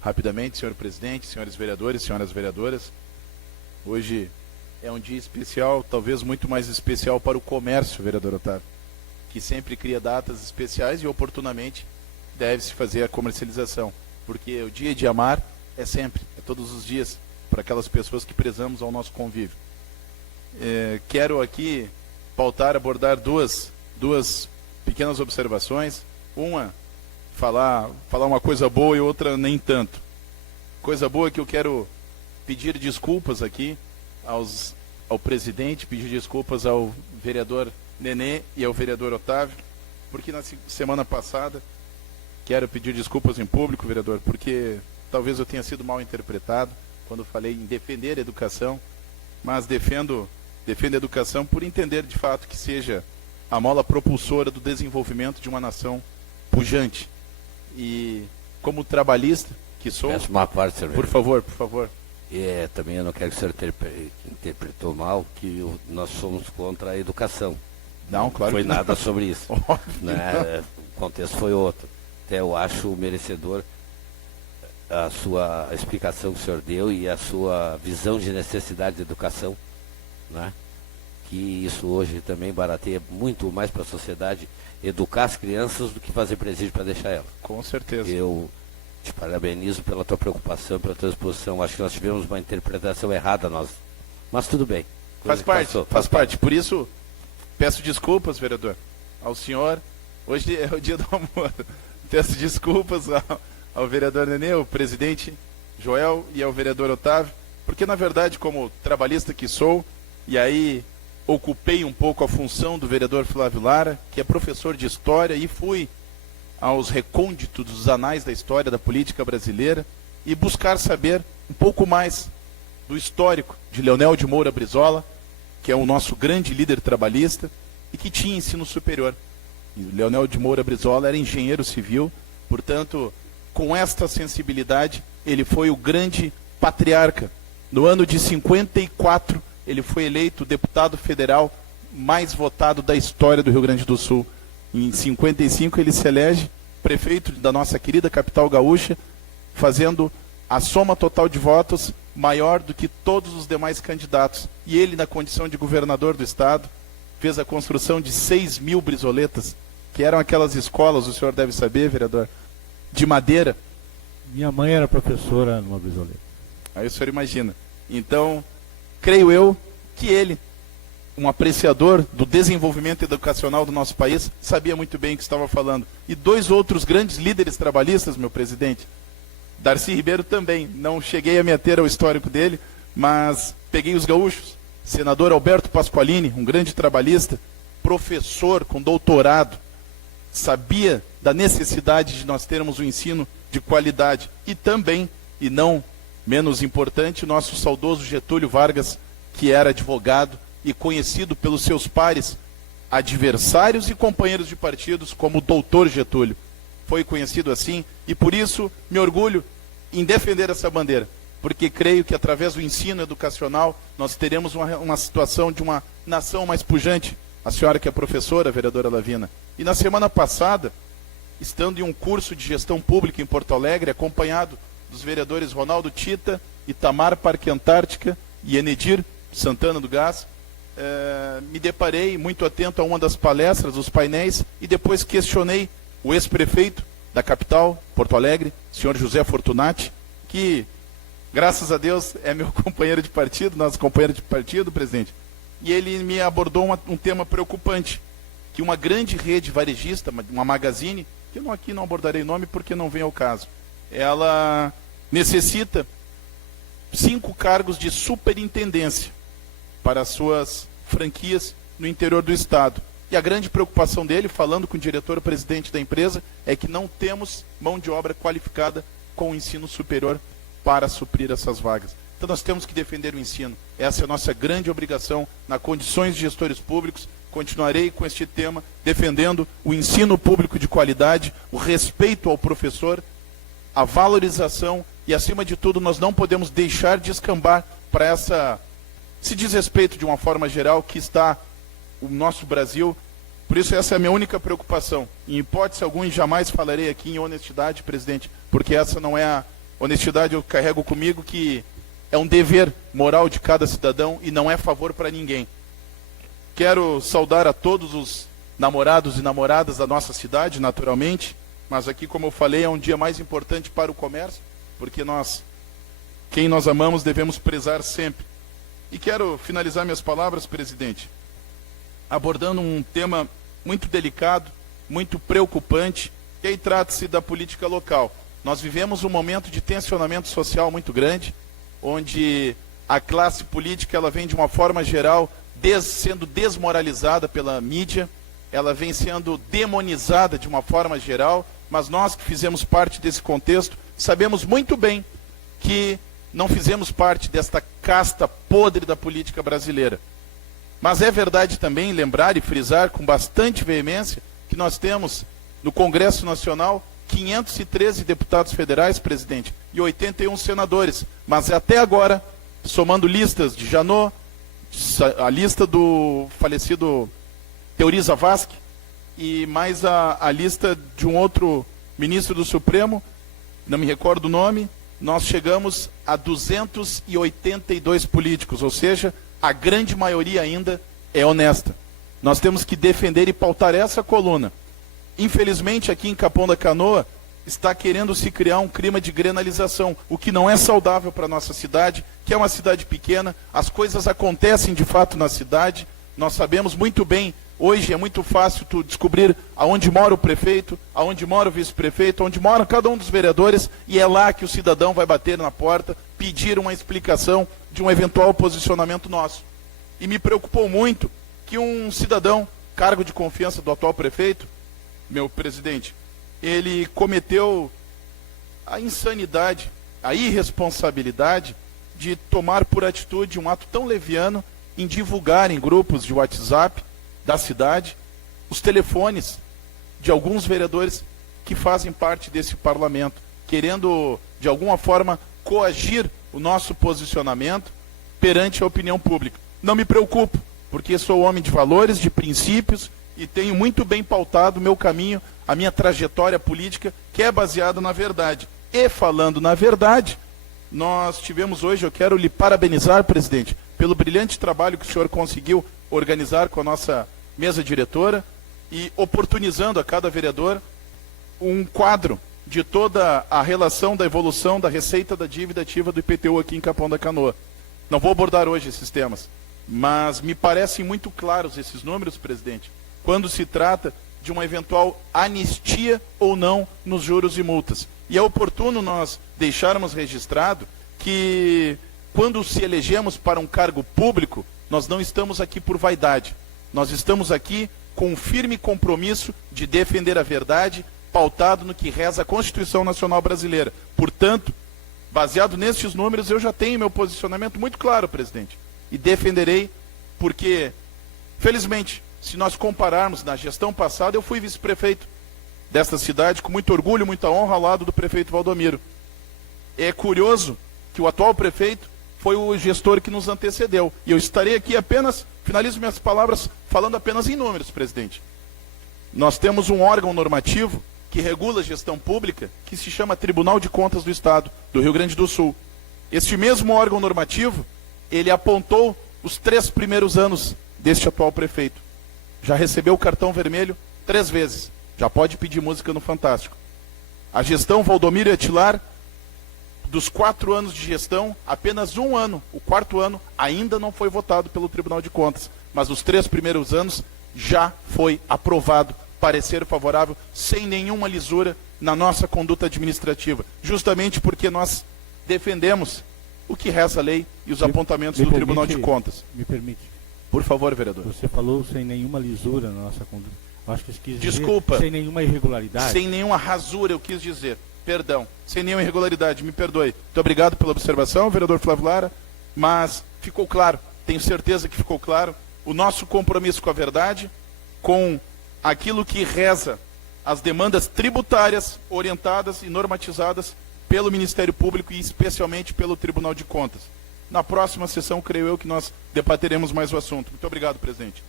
rapidamente, senhor presidente, senhores vereadores, senhoras vereadoras. Hoje é um dia especial, talvez muito mais especial para o comércio, vereador Otávio, que sempre cria datas especiais e oportunamente deve-se fazer a comercialização, porque o dia de amar é sempre, é todos os dias, para aquelas pessoas que prezamos ao nosso convívio. Quero aqui abordar duas pequenas observações. Uma, falar uma coisa boa e outra nem tanto. Coisa boa é que eu quero pedir desculpas aqui ao presidente, pedir desculpas ao vereador Nenê e ao vereador Otávio, porque na semana passada, quero pedir desculpas em público, vereador, porque talvez eu tenha sido mal interpretado quando falei em defender a educação, mas defendo a educação por entender de fato que seja a mola propulsora do desenvolvimento de uma nação pujante. E como trabalhista que sou... Peço uma parte, senhor. Por favor. Também eu não quero que o senhor interpretou mal que nós somos contra a educação. Não, claro foi que não. Nada sobre isso. Óbvio Né? O contexto foi outro. Até eu acho merecedor a sua explicação que o senhor deu e a sua visão de necessidade de educação, né? Que isso hoje também barateia muito mais para a sociedade educar as crianças do que fazer presídio para deixar elas. Com certeza. Eu te parabenizo pela tua preocupação, pela tua exposição. Acho que nós tivemos uma interpretação errada, mas tudo bem. Faz parte. Por isso, peço desculpas, vereador, ao senhor. Hoje é o dia do amor. Peço desculpas ao vereador Nenê, ao presidente Joel e ao vereador Otávio, porque na verdade, como trabalhista que sou, e aí ocupei um pouco a função do vereador Flávio Lara, que é professor de História, e fui aos recônditos dos anais da história da política brasileira e buscar saber um pouco mais do histórico de Leonel de Moura Brizola, que é o nosso grande líder trabalhista e que tinha ensino superior. E o Leonel de Moura Brizola era engenheiro civil, portanto, com esta sensibilidade, ele foi o grande patriarca. No ano de 54, ele foi eleito deputado federal mais votado da história do Rio Grande do Sul. Em 55 ele se elege prefeito da nossa querida capital gaúcha, fazendo a soma total de votos maior do que todos os demais candidatos. E ele, na condição de governador do estado, fez a construção de 6.000 brisoletas, que eram aquelas escolas, o senhor deve saber, vereador, de madeira. Minha mãe era professora numa brisoleta. Aí o senhor imagina. Então, creio eu que ele, um apreciador do desenvolvimento educacional do nosso país, sabia muito bem o que estava falando. E dois outros grandes líderes trabalhistas, meu presidente, Darcy Ribeiro também, não cheguei a me ater ao histórico dele, mas peguei os gaúchos. Senador Alberto Pasqualini, um grande trabalhista, professor com doutorado, sabia da necessidade de nós termos um ensino de qualidade. E também, e não menos importante, o nosso saudoso Getúlio Vargas, que era advogado e conhecido pelos seus pares, adversários e companheiros de partidos, como doutor Getúlio. Foi conhecido assim, e por isso me orgulho em defender essa bandeira, porque creio que através do ensino educacional nós teremos uma situação de uma nação mais pujante. A senhora que é professora, vereadora Lavina. E na semana passada, estando em um curso de gestão pública em Porto Alegre, acompanhado dos vereadores Ronaldo Tita, Itamar Parque Antártica e Enedir Santana do Gás, me deparei muito atento a uma das palestras, dos painéis, e depois questionei o ex-prefeito da capital, Porto Alegre, senhor José Fortunati, que, graças a Deus, é meu companheiro de partido, nosso companheiro de partido, presidente, e ele me abordou um tema preocupante, que uma grande rede varejista, uma magazine, que eu aqui não abordarei o nome porque não vem ao caso, ela necessita 5 cargos de superintendência para as suas franquias no interior do estado. E a grande preocupação dele, falando com o diretor-presidente da empresa, é que não temos mão de obra qualificada com o ensino superior para suprir essas vagas. Então nós temos que defender o ensino. Essa é a nossa grande obrigação na condições de gestores públicos. Continuarei com este tema, defendendo o ensino público de qualidade, o respeito ao professor, a valorização e, acima de tudo, nós não podemos deixar de escambar para esse desrespeito, de uma forma geral, que está o nosso Brasil. Por isso essa é a minha única preocupação. Em hipótese alguma, jamais falarei aqui em honestidade, presidente, porque essa não é honestidade eu carrego comigo que é um dever moral de cada cidadão e não é favor para ninguém. Quero saudar a todos os namorados e namoradas da nossa cidade, naturalmente, mas aqui, como eu falei, é um dia mais importante para o comércio, porque quem nós amamos, devemos prezar sempre. E quero finalizar minhas palavras, presidente, abordando um tema muito delicado, muito preocupante, que aí trata-se da política local. Nós vivemos um momento de tensionamento social muito grande, onde a classe política ela vem de uma forma geral sendo desmoralizada pela mídia, ela vem sendo demonizada de uma forma geral, mas nós que fizemos parte desse contexto sabemos muito bem que não fizemos parte desta casta podre da política brasileira. Mas é verdade também lembrar e frisar com bastante veemência que nós temos no Congresso Nacional 513 deputados federais, presidente, e 81 senadores. Mas até agora, somando listas de Janot, a lista do falecido Teori Zavascki e mais a lista de um outro ministro do Supremo, não me recordo o nome, nós chegamos a 282 políticos, ou seja, a grande maioria ainda é honesta. Nós temos que defender e pautar essa coluna. Infelizmente, aqui em Capão da Canoa, está querendo se criar um clima de grenalização, o que não é saudável para a nossa cidade, que é uma cidade pequena, as coisas acontecem de fato na cidade, nós sabemos muito bem, hoje é muito fácil tu descobrir aonde mora o prefeito, aonde mora o vice-prefeito, onde mora cada um dos vereadores, e é lá que o cidadão vai bater na porta, pedir uma explicação de um eventual posicionamento nosso. E me preocupou muito que um cidadão, cargo de confiança do atual prefeito, meu presidente, ele cometeu a insanidade, a irresponsabilidade de tomar por atitude um ato tão leviano em divulgar em grupos de WhatsApp da cidade os telefones de alguns vereadores que fazem parte desse parlamento, querendo de alguma forma coagir o nosso posicionamento perante a opinião pública. Não me preocupo, porque sou homem de valores, de princípios e tenho muito bem pautado o meu caminho, a minha trajetória política, que é baseada na verdade. E falando na verdade, nós tivemos hoje, eu quero lhe parabenizar, presidente, pelo brilhante trabalho que o senhor conseguiu organizar com a nossa mesa diretora e oportunizando a cada vereador um quadro de toda a relação da evolução da receita da dívida ativa do IPTU aqui em Capão da Canoa. Não vou abordar hoje esses temas, mas me parecem muito claros esses números, presidente, quando se trata de uma eventual anistia ou não nos juros e multas. E é oportuno nós deixarmos registrado que quando se elegemos para um cargo público, nós não estamos aqui por vaidade. Nós estamos aqui com um firme compromisso de defender a verdade, pautado no que reza a Constituição Nacional Brasileira. Portanto, baseado nestes números, eu já tenho meu posicionamento muito claro, presidente. E defenderei porque, felizmente, se nós compararmos na gestão passada, eu fui vice-prefeito desta cidade com muito orgulho, muita honra ao lado do prefeito Valdomiro. É curioso que o atual prefeito foi o gestor que nos antecedeu. E eu estarei aqui apenas, finalizo minhas palavras falando apenas em números, presidente. Nós temos um órgão normativo que regula a gestão pública, que se chama Tribunal de Contas do Estado, do Rio Grande do Sul. Este mesmo órgão normativo, ele apontou os 3 primeiros anos deste atual prefeito. Já recebeu o cartão vermelho 3 vezes. Já pode pedir música no Fantástico. A gestão Valdomiro Etilar, dos 4 anos de gestão, apenas 1 ano, o 4º ano, ainda não foi votado pelo Tribunal de Contas. Mas os 3 primeiros anos já foi aprovado parecer favorável, sem nenhuma lisura na nossa conduta administrativa. Justamente porque nós defendemos o que reza a lei e os apontamentos do Tribunal de Contas. Me permite. Por favor, vereador. Você falou sem nenhuma lisura na nossa conduta. Acho que quis dizer Desculpa. sem nenhuma irregularidade. Sem nenhuma rasura, eu quis dizer. Perdão. Sem nenhuma irregularidade, me perdoe. Muito obrigado pela observação, vereador Flávio Lara. Mas ficou claro, tenho certeza que ficou claro, o nosso compromisso com a verdade, com aquilo que reza as demandas tributárias orientadas e normatizadas pelo Ministério Público e especialmente pelo Tribunal de Contas. Na próxima sessão, creio eu que nós debateremos mais o assunto. Muito obrigado, presidente.